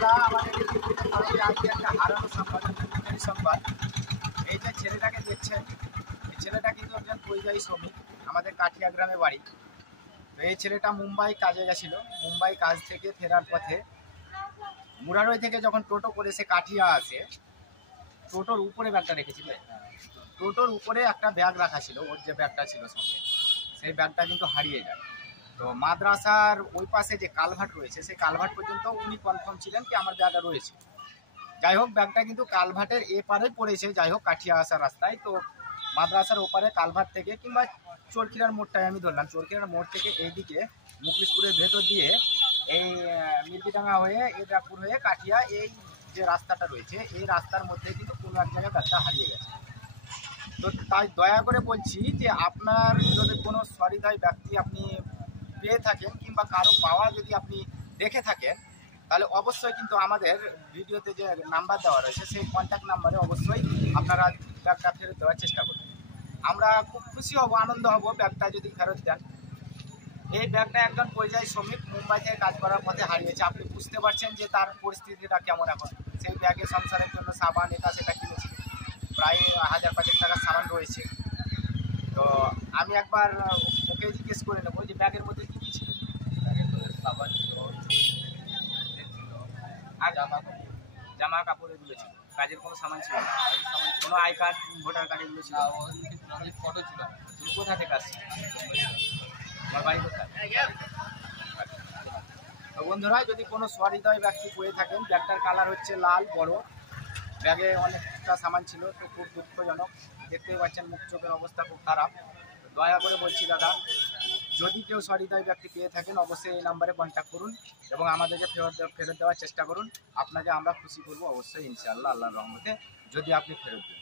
বন্ধুরা, আমাদের আজকে একটা হারানো সংবাদ, সংবাদ। এই যে ছেলেটাকে দেখছেন, এই ছেলেটা কিন্তু একজন পরিযায়ী শ্রমিক, আমাদের কাঠিয়া গ্রামে বাড়ি। তো এই ছেলেটা মুম্বাই কাজে গেছিল। মুম্বাই কাজ থেকে ফেরার পথে মুরারই থেকে যখন টোটো করে সে কাঠিয়া আসে, টোটোর উপরে ব্যাগটা রেখেছিল। টোটোর উপরে একটা ব্যাগ রাখা ছিল, ওর যে ব্যাগটা ছিল সঙ্গে, সেই ব্যাগটা কিন্তু হারিয়ে যায়। তো মাদ্রাসার ওই পাশে যে কালভার্ট রয়েছে, সেই কালভার্ট পর্যন্ত উনি কনফার্ম ছিলেন কি আমার ব্যাগটা রয়েছে। যাই হোক, ব্যাগটা কিন্তু কালভার্টের এপারে পড়েছে, যাই হোক কাঠিয়া আসার রাস্তায়। তো মাদ্রাসার ওপারে কালভার্ট থেকে কিংবা চরকিরার মোড়টায় আমি ধরলাম, চরকিরার মোড় থেকে এইদিকে মুকলিশপুরের ভেতর দিয়ে এই মির্গিডাঙ্গা হয়ে এদাপুর হয়ে কাঠিয়া, এই যে রাস্তাটা রয়েছে, এই রাস্তার মধ্যে কিন্তু কোনো এক জায়গায় ব্যাগটা হারিয়ে গেছে। তো তাই দয়া করে বলছি যে আপনার যদি কোনো সহৃদয় ব্যক্তি আপনি পেয়ে থাকেন কিংবা কারো পাওয়া যদি আপনি দেখে থাকেন, তাহলে অবশ্যই কিন্তু আমাদের ভিডিওতে যে নাম্বার দেওয়া রয়েছে সেই কন্ট্যাক্ট নাম্বারে অবশ্যই আপনারা ব্যাগটা ফেরত দেওয়ার চেষ্টা করবেন। আমরা খুব খুশি হব, আনন্দ হব ব্যাগটা যদি ফেরত দেন। এই ব্যাগটা একজন পরিযায়ী শ্রমিক মুম্বাই থেকে কাজ করার পথে হারিয়েছে। আপনি বুঝতে পারছেন যে তার পরিস্থিতিটা কেমন এখন। সেই ব্যাগে সংসারের জন্য সাবান এটা সেটা কিনেছে, প্রায় 1000-5 টাকার সাবান রয়েছে। তো আমি একবার ওকে জিজ্ঞেস করে নেবো যে ব্যাগের মধ্যে কী কী ছিল। সাবান ছিল, আর জামা কাপড় এগুলো ছিল, কাজের কোনো সামান ছিল না, কোনো আই কার্ড ভোটার কার্ড এগুলো ছিল। ফটো ছিল। তুমি কোথা থেকে আসছি? আমার বাড়ি কোথায়? তো বন্ধুরা, যদি কোনো সহৃদয় ব্যক্তি পেয়ে থাকেন, ব্যাগটার কালার হচ্ছে লাল, বড়, ব্যাগে অনেকটা সামান ছিল। তো খুব দুঃখজনক, দেখতেই পাচ্ছেন মুখ চোখের অবস্থা খুব খারাপ। দয়া করে বলছি দাদা, যদি কেউ সহৃদয় ব্যক্তি পেয়ে থাকেন অবশ্যই এই নাম্বারে কন্ট্যাক্ট করুন এবং আমাদেরকে ফেরত দেওয়ার চেষ্টা করুন। আপনাকে আমরা খুশি করবো অবশ্যই, ইনশাআল্লাহ, আল্লাহর রহমতে, যদি আপনি ফেরত দেন।